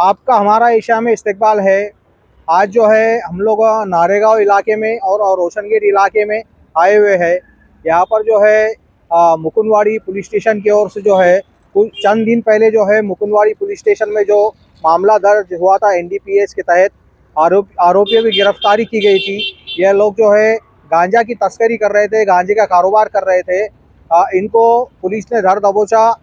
आपका हमारा एशिया में इस्तकबाल है। आज जो है हम लोग नारेगांव इलाके में और रोशनगेट इलाके में आए हुए हैं। यहाँ पर जो है मुकुंदवाड़ी पुलिस स्टेशन की ओर से जो है कुछ चंद दिन पहले जो है मुकुंदवाड़ी पुलिस स्टेशन में जो मामला दर्ज हुआ था एनडीपीएस के तहत आरोपियों की गिरफ्तारी की गई थी। यह लोग जो है गांजा की तस्करी कर रहे थे, गांजे का कारोबार कर रहे थे। इनको पुलिस ने धर दबोचा।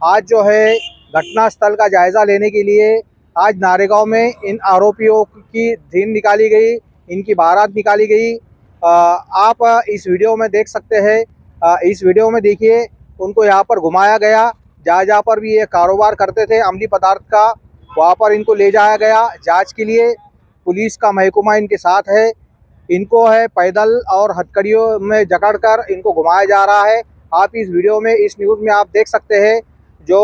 आज जो है घटना स्थल का जायज़ा लेने के लिए आज नारेगांव में इन आरोपियों की धीन निकाली गई, इनकी बारात निकाली गई। आप इस वीडियो में देख सकते हैं। इस वीडियो में देखिए उनको यहाँ पर घुमाया गया। जहाँ पर भी ये कारोबार करते थे अमली पदार्थ का, वहाँ पर इनको ले जाया गया जांच के लिए। पुलिस का महकमा इनके साथ है। इनको है पैदल और हथकड़ियों में जकड़कर इनको घुमाया जा रहा है। आप इस वीडियो में, इस न्यूज़ में आप देख सकते हैं जो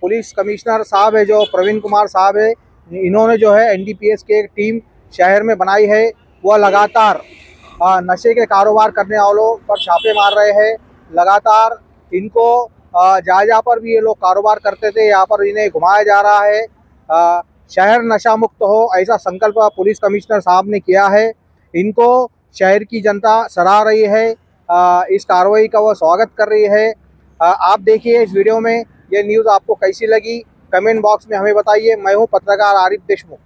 पुलिस कमिश्नर साहब है, जो प्रवीण कुमार साहब है, इन्होंने जो है एनडीपीएस की एक टीम शहर में बनाई है। वह लगातार नशे के कारोबार करने वालों पर छापे मार रहे हैं। लगातार इनको जहाँ पर भी ये लोग कारोबार करते थे यहाँ पर इन्हें घुमाया जा रहा है। शहर नशा मुक्त हो ऐसा संकल्प पुलिस कमिश्नर साहब ने किया है। इनको शहर की जनता सराह रही है। इस कार्रवाई का वह स्वागत कर रही है। आप देखिए इस वीडियो में ये न्यूज़ आपको कैसी लगी, कमेंट बॉक्स में हमें बताइए। मैं हूँ पत्रकार आरिफ देशमुख।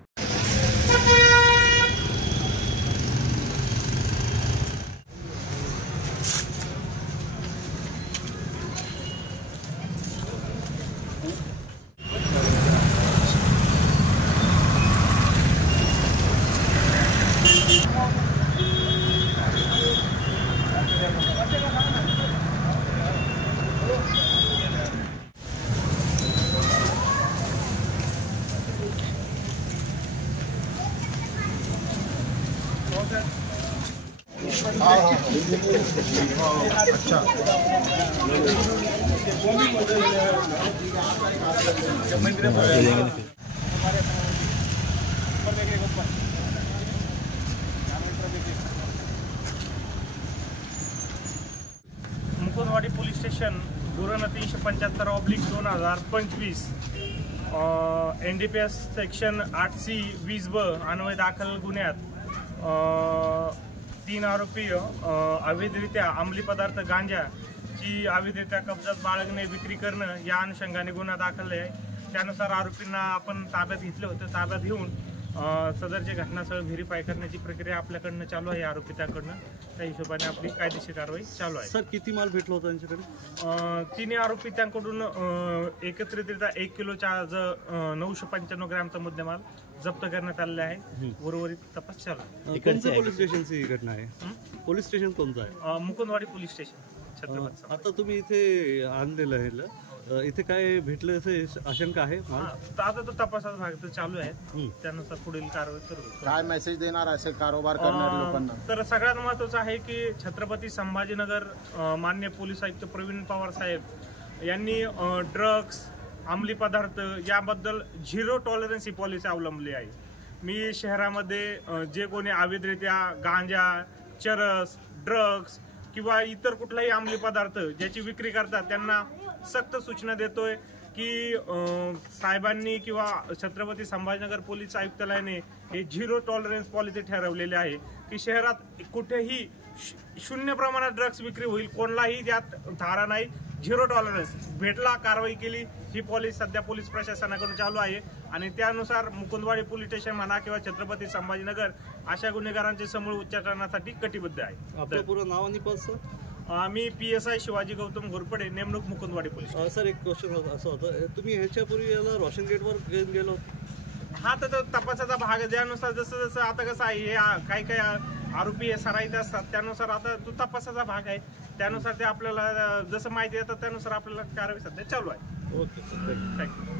अच्छा, मुकुंदवाडी पोलीस स्टेशन गुन्हा 375/2025 NDPS section 8C 20B Anvay दाखल गुन्ह्यात 3 आरोपी अवैधरित्या अंमली पदार्थ गांजाची अवैधरित्या कब्जात बाळगणे, विक्री करणं या अनुषंगाने गुन्हा दाखल आहे। त्यानुसार आरोपींना आपण ताब्यात घेतले होते। ताब्यात घेऊन सदरचे घटनास्थळ व्हेरीफाय करण्याची प्रक्रिया आपल्याकडनं चालू आहे। आरोपी त्याकडनं त्या हिशोबाने आपली कायदेशीर कारवाई चालू आहे। सर किती माल भेटला होता त्यांच्याकडे? तिन्ही आरोपी त्यांकडून एकत्रितरित्या 1 किलोच्या 995 ग्रॅमचा मुद्देमाल जप्त करण्यात आलेला आहे। उर्वरित तपास चालू आहे। कोणत्या पोलीस स्टेशनची घटना आहे? पोलीस स्टेशन कोणतं आहे? Mukundwadi police station Chhatrapati. आता तुम्ही इथे आणलेलं आहे, इथे काय भेटलं असे आशंका आहे? आता तो तपासाचा भाग चालू आहे, त्यानुसार पुढील कारवाई करू। काय मेसेज देणार असे कारोबार करणाऱ्या लोकांना? तर सगळ्यात महत्त्वाचं आहे की छत्रपती संभाजीनगर माननीय पोलीस आयुक्त प्रवीण पवार साहेब यांनी ड्रग्स, अंमली पदार्थ याबद्दल 0 टॉलरन्स ही पॉलिसी अवलंबली आहे। मी शहरामध्ये जे कोणी अवैधरित्या गांजा, चरस, ड्रग्स किंवा इतर कुठलाही अंमली पदार्थ ज्याची विक्री करतात त्यांना सक्त सूचना देतोय की साहेबांनी किंवा छत्रपती संभाजीनगर पोलीस आयुक्तालयाने हे 0 टॉलरन्स पॉलिसी ठरवलेली आहे की शहरात कुठेही 0 प्रमाणात ड्रग्स विक्री होईल, कोणालाही त्यात धारा नाही, 0 टॉलरन्स। भेटला कारवाई केली, ही पॉलिसी सध्या पोलीस प्रशासनाकडून चालू आहे आणि त्यानुसार मुकुंदवाडी पोलीस स्टेशन म्हणा किंवा छत्रपती संभाजीनगर अशा गुन्हेगारांचे समूळ उच्चाटनासाठी कटिबद्ध आहे। आपलं पूर्ण नाव आणि पद? सर मी PSI शिवाजी गौतम घोरपडे, नेमणूक मुकुंदवाडी पोलीस। सर एक क्वेश्चन असं होतं, तुम्ही ह्याच्यापूर्वी याला रोशन गेटवर गेलो? हा, तर तपासाचा भाग ज्यानुसार जसं जसं आता कसं आहे, हे काही काही आरोपी हे सराईत असतात, त्यानुसार आता तो तपासाचा भाग आहे, त्यानुसार ते आपल्याला जसं माहिती येतात त्यानुसार आपल्याला कारवाई सध्या चालू आहे। Okay sir, thank you.